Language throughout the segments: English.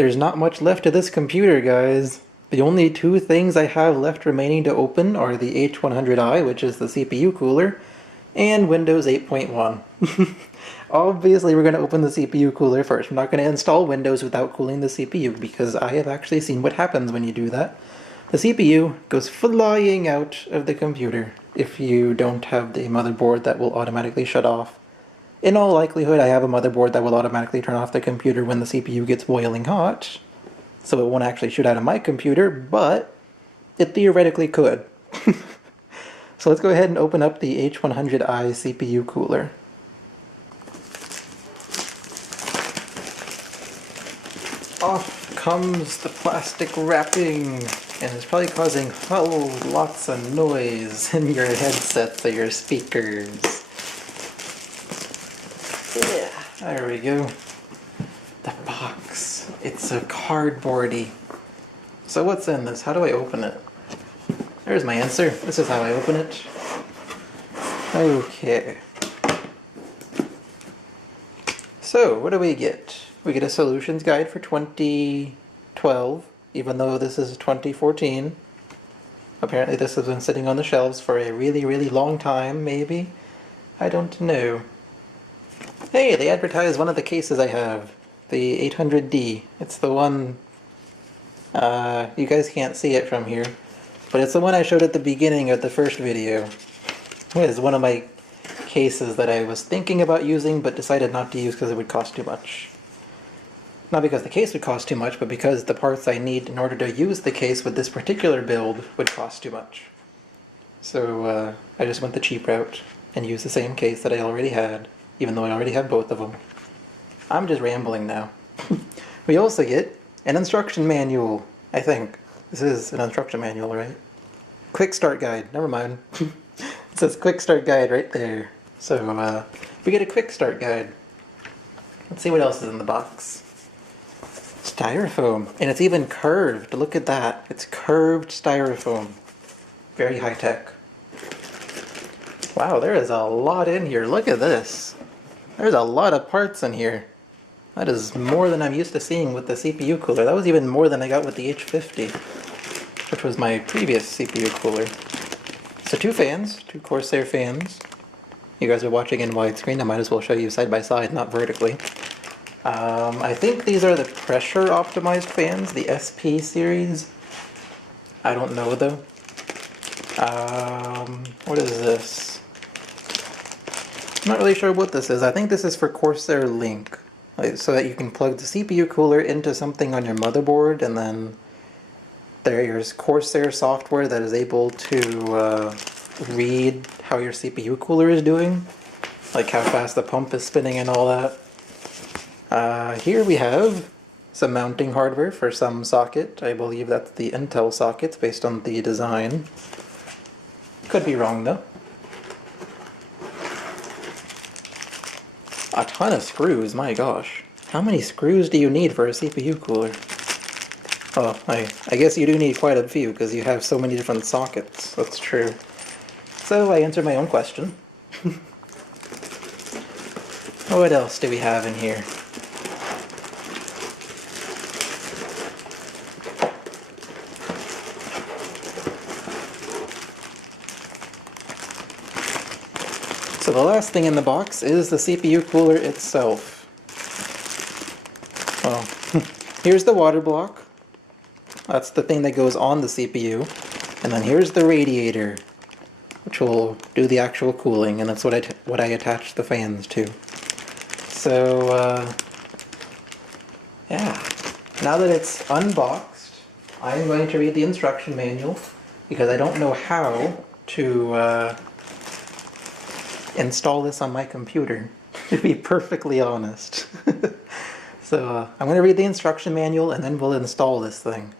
There's not much left of this computer, guys. The only two things I have left remaining to open are the H100i, which is the CPU cooler, and Windows 8.1. Obviously, we're going to open the CPU cooler first. I'm not going to install Windows without cooling the CPU, because I have actually seen what happens when you do that. The CPU goes flying out of the computer if you don't have the motherboard that will automatically shut off. In all likelihood, I have a motherboard that will automatically turn off the computer when the CPU gets boiling hot, so it won't actually shoot out of my computer, but it theoretically could. So let's go ahead and open up the H100i CPU cooler. Off comes the plastic wrapping, and it's probably causing lots of noise in your headsets or your speakers. Yeah, there we go. The box. It's so cardboardy. So what's in this? How do I open it? There's my answer. This is how I open it. Okay. So, what do we get? We get a solutions guide for 2012, even though this is 2014. Apparently this has been sitting on the shelves for a really, really long time, maybe? I don't know. Hey, they advertise one of the cases I have. The H100D. It's the one... you guys can't see it from here, but it's the one I showed at the beginning of the first video. It is one of my cases that I was thinking about using, but decided not to use because it would cost too much. Not because the case would cost too much, but because the parts I need in order to use the case with this particular build would cost too much. So I just went the cheap route and used the same case that I already had, even though I already have both of them. I'm just rambling now. We also get an instruction manual, I think. This is an instruction manual, right? Quick start guide, never mind. It says quick start guide right there. So we get a quick start guide. Let's see what else is in the box. Styrofoam, and it's even curved. Look at that. It's curved styrofoam. Very high tech. Wow, there is a lot in here. Look at this. There's a lot of parts in here. That is more than I'm used to seeing with the CPU cooler. That was even more than I got with the H50, which was my previous CPU cooler. So two fans, two Corsair fans. You guys are watching in widescreen. I might as well show you side by side, not vertically. I think these are the pressure optimized fans, the SP series. I don't know though. What is this? I'm not really sure what this is. I think this is for Corsair Link. So that you can plug the CPU cooler into something on your motherboard, and then there's Corsair software that is able to read how your CPU cooler is doing, like how fast the pump is spinning and all that. Here we have some mounting hardware for some socket. I believe that's the Intel sockets based on the design. Could be wrong though. A ton of screws, my gosh. How many screws do you need for a CPU cooler? Oh, I guess you do need quite a few because you have so many different sockets. That's true. So I answered my own question. What else do we have in here? So the last thing in the box is the CPU cooler itself. Well, here's the water block. That's the thing that goes on the CPU. And then here's the radiator, which will do the actual cooling, and that's what I attach the fans to. So, yeah. Now that it's unboxed, I'm going to read the instruction manual, because I don't know how to install this on my computer, to be perfectly honest. So I'm going to read the instruction manual and then we'll install this thing.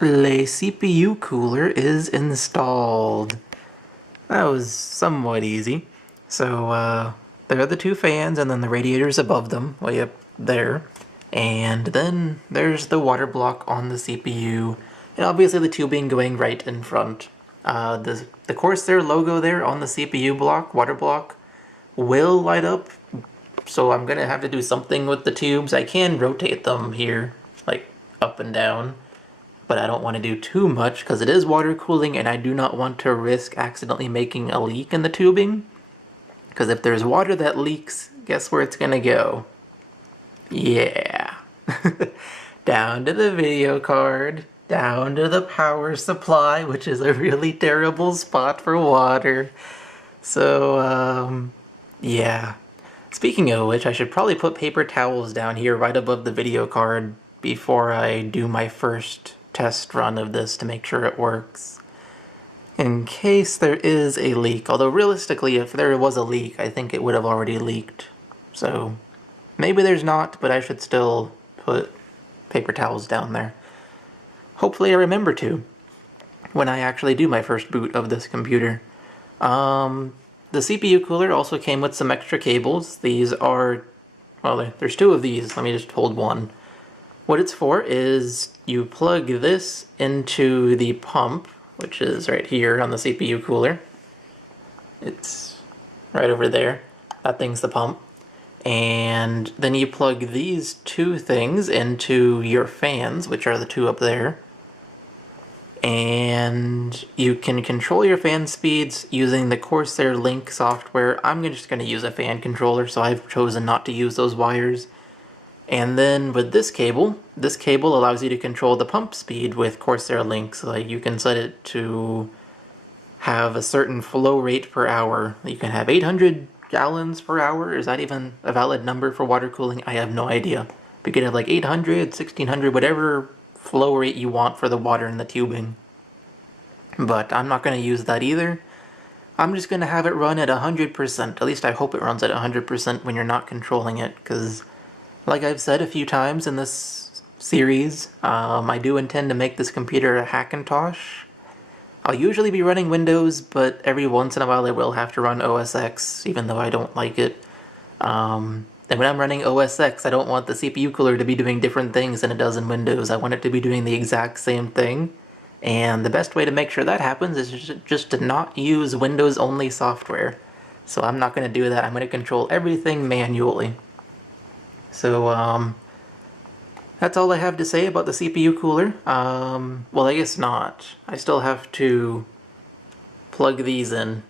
Le CPU cooler is installed. That was somewhat easy. So, there are the two fans and then the radiators above them, way up there. And then there's the water block on the CPU, and obviously the tubing going right in front. The Corsair logo there on the CPU block, water block, will light up, so I'm gonna have to do something with the tubes. I can rotate them here, like up and down, but I don't want to do too much because it is water cooling and I do not want to risk accidentally making a leak in the tubing. Because if there's water that leaks, guess where it's gonna go? Yeah. Down to the video card, down to the power supply, which is a really terrible spot for water. So, yeah. Speaking of which, I should probably put paper towels down here right above the video card before I do my first test run of this to make sure it works. In case there is a leak, although realistically if there was a leak I think it would have already leaked. So maybe there's not, but I should still put paper towels down there. Hopefully I remember to when I actually do my first boot of this computer. The CPU cooler also came with some extra cables. These are, well, there's two of these. Let me just hold one. What it's for is you plug this into the pump, which is right here on the CPU cooler. It's right over there. That thing's the pump. And then you plug these two things into your fans, which are the two up there. And you can control your fan speeds using the Corsair Link software. I'm just going to use a fan controller, so I've chosen not to use those wires. And then with this cable allows you to control the pump speed with Corsair Link. So like you can set it to have a certain flow rate per hour. You can have 800 gallons per hour. Is that even a valid number for water cooling? I have no idea. But you could have like 800, 1600, whatever flow rate you want for the water in the tubing. But I'm not going to use that either. I'm just going to have it run at 100%. At least I hope it runs at 100% when you're not controlling it, because like I've said a few times in this series, I do intend to make this computer a Hackintosh. I'll usually be running Windows, but every once in a while I will have to run OS X, even though I don't like it. And when I'm running OS X, I don't want the CPU cooler to be doing different things than it does in Windows. I want it to be doing the exact same thing. And the best way to make sure that happens is just to not use Windows-only software. So I'm not going to do that. I'm going to control everything manually. So, that's all I have to say about the CPU cooler. Well, I guess not. I still have to plug these in.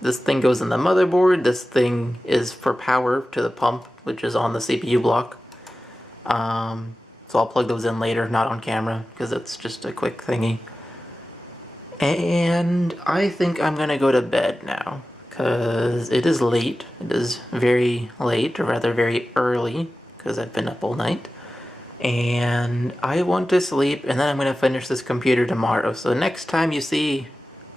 This thing goes in the motherboard. This thing is for power to the pump, which is on the CPU block. So I'll plug those in later, not on camera, because it's just a quick thingy. And I think I'm gonna go to bed now, because it is late. It is very late, or rather very early, because I've been up all night. And I want to sleep, and then I'm gonna finish this computer tomorrow. So next time you see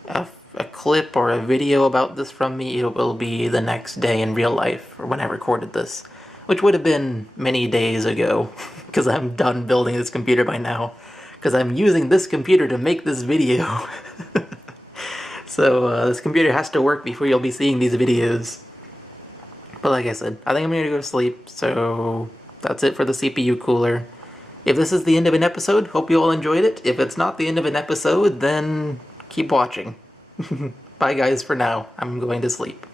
a clip or a video about this from me, it will be the next day in real life, or when I recorded this. Which would have been many days ago, because I'm done building this computer by now. Because I'm using this computer to make this video. So this computer has to work before you'll be seeing these videos. But like I said, I think I'm going to go to sleep, so that's it for the CPU cooler. If this is the end of an episode, hope you all enjoyed it. If it's not the end of an episode, then keep watching. Bye guys for now. I'm going to sleep.